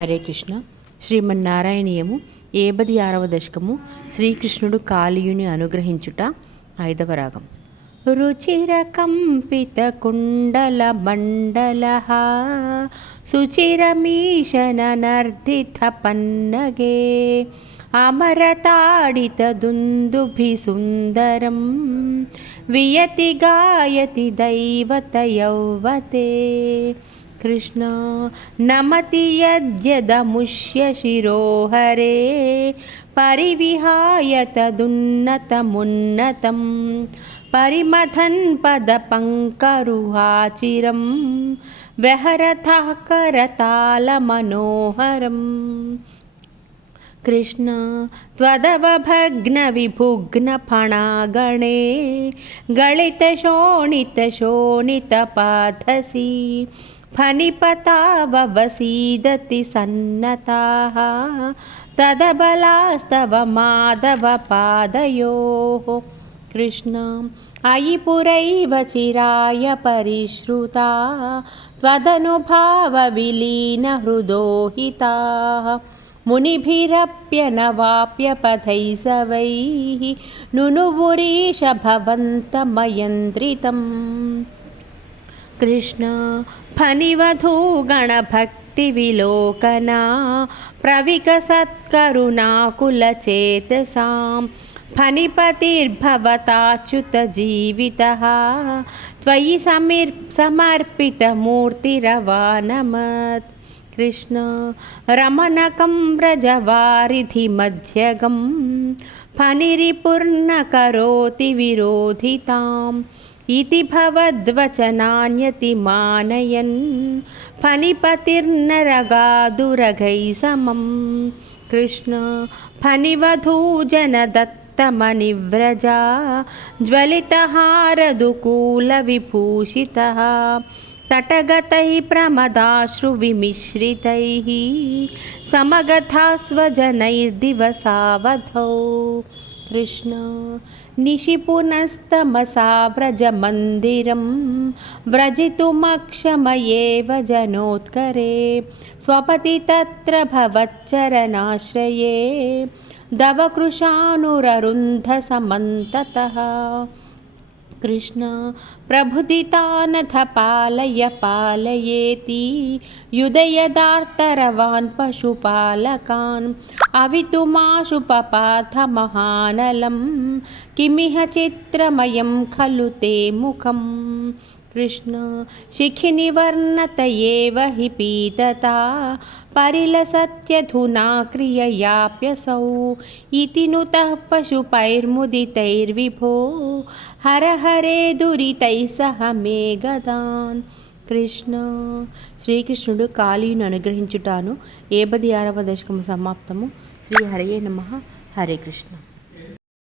హరే కృష్ణ. శ్రీమన్నారాయణీయము 76వ దశకము. శ్రీకృష్ణుడు కాళీయుని అనుగ్రహించుట. 5వ రాగం. రుచిర కంపిత కుండల మండల సుచిరమీశన నర్దిత పన్నగే అమరతాడిత దుందుభి సుందరం వియతి గాయతి దైవత యౌవతే. కృష్ణ నమతి యద్యదముష్య శిరోహరే పరివిహాయ తదున్నతమున్నతం పరిమథన్ పదపంకరుహాచిరం వెహరతః కరతాళమనోహరం. కృష్ణ త్వదవభగ్న విభుగ్న ఫణాగణే గళిత శోణిత శోణిత పాథసి ఫణిపతావసీదతి సన్నతాః తదబలాస్తవ మాధవ పాదయోః. కృష్ణ అయి పురైవ చిరాయ పరిశ్రుతా త్వదనుభావ విలీన హృదోహితాః మునిభిరప్యనవాప్య పథైసవైః నునువురీశ భవంతమయంత్రితం. కృష్ణ ఫణివధూగణభక్తి విలోకనా ప్రవికసత్కరుణాకులచేతసాం ఫణిపతిర్భవతాచ్యుత జీవితః త్వయి సమర్పితమూర్తిరవానమత్. కృష్ణ రమణకం వ్రజవారిధి మధ్యగం ఫణిరిపుర్న కరోతి విరోధితాం ఇతి భవద్వచనాన్యతి మానయన్ ఫణిపతిర్నరగాదురగై సమం. కృష్ణ ఫణివధూజనదత్తమనివ్రజా జ్వలితహారదుకూల విభూషితః తటగతైః ప్రమదాశ్రువిమిశ్రితైః సమగతాస్వజనైర్దివసావధౌ. కృష్ణ నిశిపునస్తమసా వ్రజమందిరం వ్రజితుమక్షమయేవ జనోత్కరే స్వపతి తత్ర భవచ్చరణాశ్రయే దవకృశానురరుంధ సమంతతః. కృష్ణ ప్రభుదితానథ పాలయ పాలయేతి యుదయదార్తరవాన్ పశుపాలకాన్ అవితుమాశు పపాథ మహానలం కిమిహ చిత్రమయం ఖలు తే ముఖం. కృష్ణ శిఖినివర్ణత ఏవ హి పీతతా పరిలసత్యధునా క్రియయాప్యసౌ ఇతి నుతః పశుపైర్ముదితైర్విభో హర హరే దురితైః సహ మే గదాన్. కృష్ణ శ్రీకృష్ణుడు కాళీయుని అనుగ్రహించుటాను. 76వ దశకము సమాప్తము. శ్రీ హరయే నమః. హరే కృష్ణ.